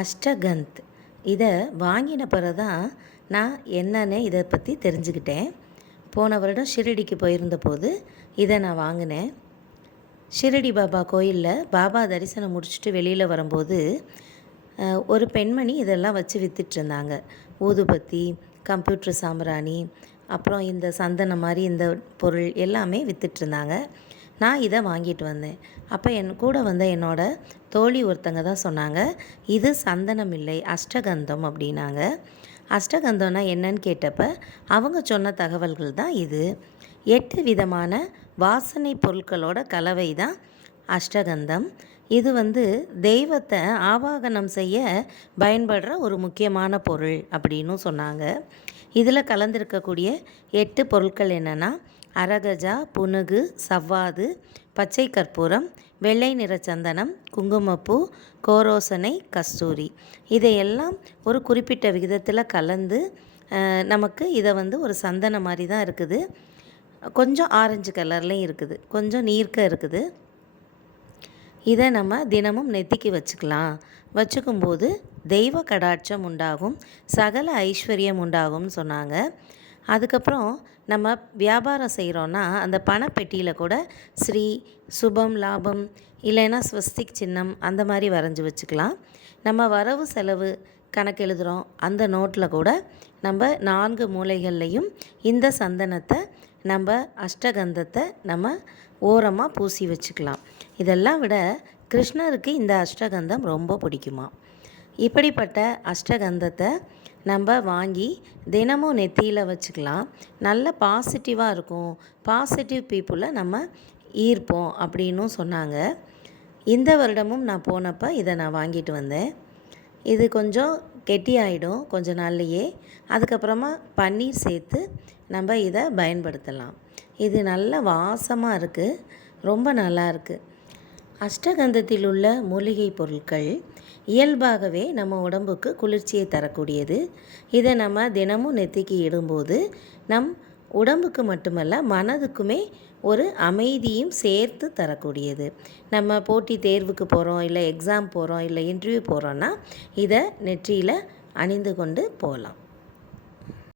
அஷ்டகந்த் இதை வாங்கின பிறகு தான் நான் என்னன்னு இதை பற்றி தெரிஞ்சுக்கிட்டேன். போன வருடம் ஷிரடிக்கு போயிருந்த போது இதை நான் வாங்கினேன். ஷிரடி பாபா கோயிலில் பாபா தரிசனம் முடிச்சுட்டு வெளியில் வரும்போது ஒரு பெண்மணி இதெல்லாம் வச்சு விற்றுட்ருந்தாங்க. ஊதுபத்தி, கம்ப்யூட்டர் சாம்பிராணி, அப்புறம் இந்த சந்தனம் மாதிரி இந்த பொருள் எல்லாமே விற்றுட்ருந்தாங்க. நான் இதை வாங்கிட்டு வந்தேன். அப்போ என் கூட வந்த என்னோடய தோழி ஒருத்தங்க தான் சொன்னாங்க, இது சந்தனம் இல்லை, அஷ்டகந்தம் அப்படின்னாங்க. அஷ்டகந்தம்னா என்னன்னு கேட்டப்போ அவங்க சொன்ன தகவல்கள் தான் இது. 8 விதமான வாசனை பொருட்களோட கலவை தான் அஷ்டகந்தம். இது தெய்வத்தை ஆவாகனம் செய்ய பயன்படுற ஒரு முக்கியமான பொருள் அப்படின்னு சொன்னாங்க. இதில் கலந்திருக்கக்கூடிய 8 பொருட்கள் என்னென்னா அரகஜா, புனுகு, சவ்வாது, பச்சை கற்பூரம், வெள்ளை நிற சந்தனம், குங்குமப்பூ, கோரோசனை, கஸ்தூரி. இதையெல்லாம் ஒரு குறிப்பிட்ட விகிதத்தில் கலந்து நமக்கு இதை ஒரு சந்தனம் மாதிரி தான் இருக்குது. கொஞ்சம் ஆரஞ்சு கலர்லேயும் இருக்குது, கொஞ்சம் நீர்க்க இருக்குது. இதை நம்ம தினமும் நெத்திக்கு வச்சுக்கலாம். வச்சுக்கும்போது தெய்வ கடாட்சம் உண்டாகும், சகல ஐஸ்வர்யம் உண்டாகும்னு சொன்னாங்க. அதுக்கப்புறம் நம்ம வியாபாரம் செய்கிறோன்னா அந்த பணப்பெட்டியில் கூட ஸ்ரீ, சுபம், லாபம் இல்லைன்னா ஸ்வஸ்திக் சின்னம் அந்த மாதிரி வரைஞ்சி வச்சுக்கலாம். நம்ம வரவு செலவு கணக்கு எழுதுகிறோம், அந்த நோட்டில் கூட நம்ம 4 மூலைகள்லையும் இந்த சந்தனத்தை, நம்ம அஷ்டகந்தத்தை நம்ம ஓரமாக பூசி வச்சுக்கலாம். இதெல்லாம் விட கிருஷ்ணருக்கு இந்த அஷ்டகந்தம் ரொம்ப பிடிக்குமா. இப்படிப்பட்ட அஷ்டகந்தத்தை நம்ம வாங்கி தினமும் நெத்தியில் வச்சுக்கலாம். நல்ல பாசிட்டிவாக இருக்கும், பாசிட்டிவ் பீப்புளை நம்ம ஈர்ப்போம் அப்படின்னும் சொன்னாங்க. இந்த வருடமும் நான் போனப்போ இதை நான் வாங்கிட்டு வந்தேன். இது கொஞ்சம் கெட்டியாயிடும் கொஞ்ச நாள்லையே. அதுக்கப்புறமா பன்னீர் சேர்த்து நம்ம இதை பயன்படுத்தலாம். இது நல்ல வாசமாக இருக்குது, ரொம்ப நல்லா இருக்குது. அஷ்டகந்தத்தில் உள்ள மூலிகை பொருட்கள் இயல்பாகவே நம்ம உடம்புக்கு குளிர்ச்சியை தரக்கூடியது. இதை நம்ம தினமும் நெத்திக்கு இடும்போது நம் உடம்புக்கு மட்டுமல்ல மனதுக்குமே ஒரு அமைதியும் சேர்த்து தரக்கூடியது. நம்ம போட்டி தேர்வுக்கு போகிறோம், இல்லை எக்ஸாம் போகிறோம், இல்லை இன்டர்வியூ போகிறோன்னா இதை நெற்றியில் அணிந்து கொண்டு போகலாம்.